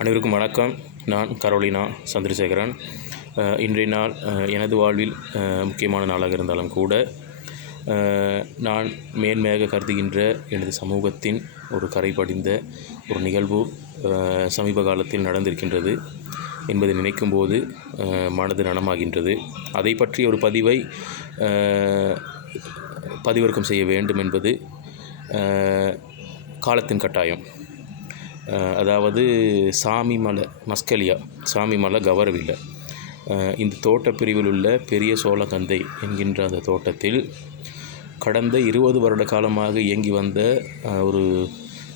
அனைவருக்கும் வணக்கம். நான் கரோலினா சந்திரசேகரன். இன்றைய நாள் எனது வாழ்வில் முக்கியமான நாளாக இருந்தாலும் கூட நான் மேன்மையாக கருதுகின்ற எனது சமூகத்தின் ஒரு கரை படிந்த ஒரு நிகழ்வு சமீப காலத்தில் நடந்திருக்கின்றது என்பதை நினைக்கும்போது மனது ரணமாகின்றது. அதை பற்றி ஒரு பதிவை பதிவிறக்கம் செய்ய வேண்டும் என்பது காலத்தின் கட்டாயம். அதாவது சாமிமலை மஸ்கலியா, சாமிமலை கவரவில்லை, இந்த தோட்ட பிரிவில் உள்ள பெரிய சோளகந்தை என்கின்ற அந்த தோட்டத்தில் கடந்த 20 வருட காலமாக இயங்கி வந்த ஒரு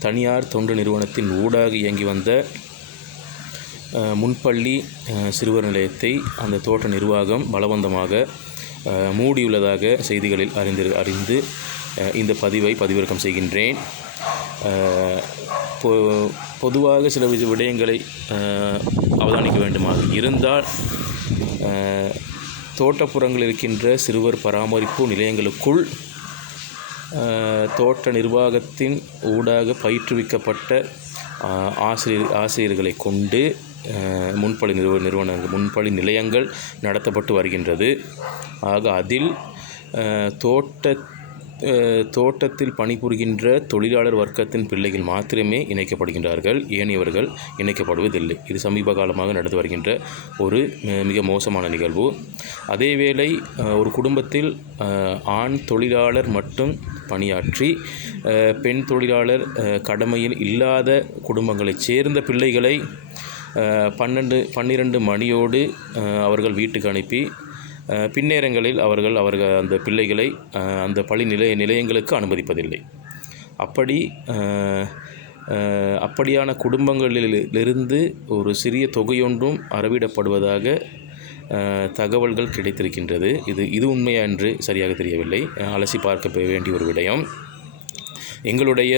தனியார் தொண்டு நிறுவனத்தின் ஊடாக இயங்கி வந்த முன்பள்ளி சிறுவர் நிலையத்தை அந்த தோட்ட நிர்வாகம் பலவந்தமாக மூடியுள்ளதாக செய்திகளில் அறிந்து இந்த பதிவை பதிவிறக்கம் செய்கின்றேன். பொதுவாக சில விடயங்களை அவதானிக்க வேண்டுமாக இருந்தால், தோட்டப்புறங்கள் இருக்கின்ற சிறுவர் பராமரிப்பு நிலையங்களுக்குள் தோட்ட நிர்வாகத்தின் ஊடாக பயிற்றுவிக்கப்பட்ட ஆசிரியர்களை கொண்டு முன்பள்ளி நிலையங்கள் நடத்தப்பட்டு வருகின்றது. ஆக அதில் தோட்டத்தில் பணிபுரிகின்ற தொழிலாளர் வர்க்கத்தின் பிள்ளைகள் மாத்திரமே இணைக்கப்படுகின்றார்கள், ஏனையவர்கள் இணைக்கப்படுவதில்லை. இது சமீப காலமாக நடந்து வருகின்ற ஒரு மிக மோசமான நிகழ்வு. அதேவேளை ஒரு குடும்பத்தில் ஆண் தொழிலாளர் மட்டும் பணியாற்றி பெண் தொழிலாளர் கடமையில் இல்லாத குடும்பங்களைச் சேர்ந்த பிள்ளைகளை 12 மணியோடு அவர்கள் வீட்டுக்கு அனுப்பி பின்னேரங்களில் அவர்கள் அந்த பிள்ளைகளை அந்த பள்ளி நிலையங்களுக்கு அனுமதிப்பதில்லை. அப்படியான குடும்பங்களிலிருந்து ஒரு சிறிய தொகையொன்றும் அறவிடப்படுவதாக தகவல்கள் கிடைத்திருக்கின்றது. இது உண்மையா என்று சரியாக தெரியவில்லை, அலசி பார்க்க வேண்டிய ஒரு விடயம். எங்களுடைய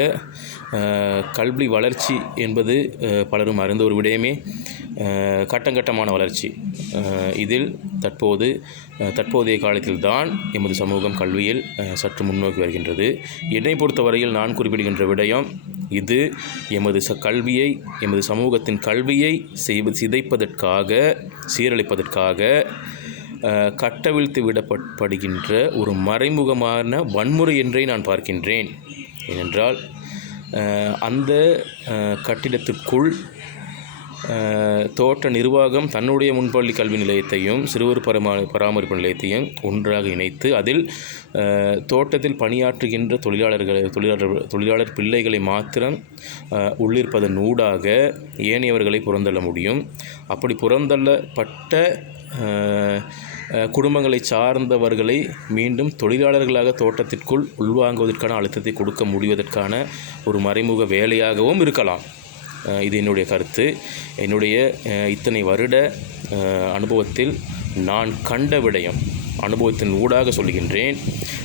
கல்வி வளர்ச்சி என்பது பலரும் அறிந்த ஒரு விடயமே. கட்டங்கட்டமான வளர்ச்சி. இதில் தற்போதைய காலத்தில்தான் எமது சமூகம் கல்வியில் சற்று முன்னோக்கி வருகின்றது. என்னை பொறுத்தவரையில் நான் குறிப்பிடுகின்ற விடயம் இது எமது சமூகத்தின் கல்வியை சிதைப்பதற்காக, சீரழிப்பதற்காக கட்டவிழ்த்து விடப்படுகின்ற ஒரு மறைமுகமான வன்முறை என்றே நான் பார்க்கின்றேன். ஏனென்றால் அந்த கட்டிடத்திற்குள் தோட்ட நிர்வாகம் தன்னுடைய முன்பள்ளி கல்வி நிலையத்தையும் சிறுவர் பராமரிப்பு நிலையத்தையும் ஒன்றாக இணைத்து அதில் தோட்டத்தில் பணியாற்றுகின்ற தொழிலாளர் பிள்ளைகளை மாத்திரம் உள்ளிருப்பதன் ஊடாக ஏனையவர்களை புறந்தள்ள முடியும். அப்படி புறந்தள்ளப்பட்ட குடும்பங்களை சார்ந்தவர்களை மீண்டும் தொழிலாளர்களாக தோட்டத்திற்குள் உள்வாங்குவதற்கான அழுத்தத்தை கொடுக்க முடிவதற்கான ஒரு மறைமுக வேலையாகவும் இருக்கலாம். இது என்னுடைய கருத்து. என்னுடைய இத்தனை வருட அனுபவத்தில் நான் கண்ட விடயம், அனுபவத்தின் ஊடாக சொல்கின்றேன்.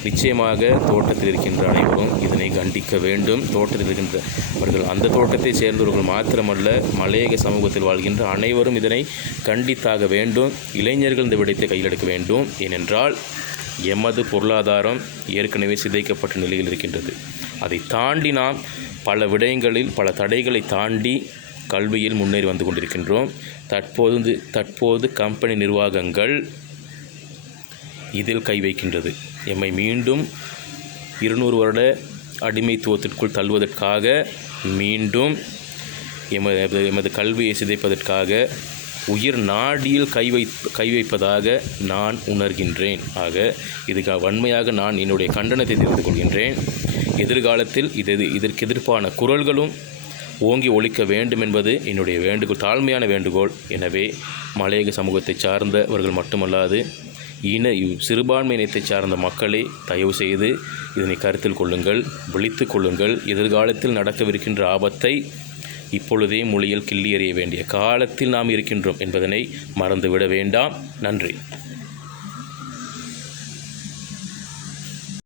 நிச்சயமாக தோட்டத்தில் இருக்கின்ற அனைவரும் இதனை கண்டிக்க வேண்டும். தோட்டத்தில் இருக்கின்றவர்கள், அந்த தோட்டத்தை சேர்ந்தவர்கள் மாத்திரமல்ல, மலையக சமூகத்தில் வாழ்கின்ற அனைவரும் இதனை கண்டித்தாக வேண்டும். இளைஞர்கள் இந்த விடயத்தை கையில் எடுக்க வேண்டும். ஏனென்றால் எமது பொருளாதாரம் ஏற்கனவே சிதைக்கப்பட்ட நிலையில் இருக்கின்றது. அதை தாண்டி நாம் பல விடயங்களில் பல தடைகளை தாண்டி கல்வியில் முன்னேறி வந்து கொண்டிருக்கின்றோம். தற்போது கம்பெனி நிர்வாகங்கள் இதில் கை வைக்கின்றது. எம்மை மீண்டும் 200 வருட அடிமைத்துவத்திற்குள் தள்ளுவதற்காக, மீண்டும் எமது கல்வியை சிதைப்பதற்காக உயிர் நாடியில் கை வைப்பதாக நான் உணர்கின்றேன். ஆக இதுக்கு வன்மையாக நான் என்னுடைய கண்டனத்தை தெரிந்து கொள்கின்றேன். எதிர்காலத்தில் இதற்கு எதிர்ப்பான குரல்களும் ஓங்கி ஒலிக்க வேண்டும் என்பது என்னுடைய வேண்டுகோள், தாழ்மையான வேண்டுகோள். எனவே மலையக சமூகத்தை சார்ந்தவர்கள் மட்டுமல்லாது சிறுபான்மை இனத்தை சார்ந்த மக்களை தயவு செய்து இதனை கருத்தில் கொள்ளுங்கள், விழித்து கொள்ளுங்கள். எதிர்காலத்தில் நடக்கவிருக்கின்ற ஆபத்தை இப்பொழுதே மொழியில் கிள்ளி எறிய வேண்டிய காலத்தில் நாம் இருக்கின்றோம் என்பதனை மறந்துவிட வேண்டாம். நன்றி.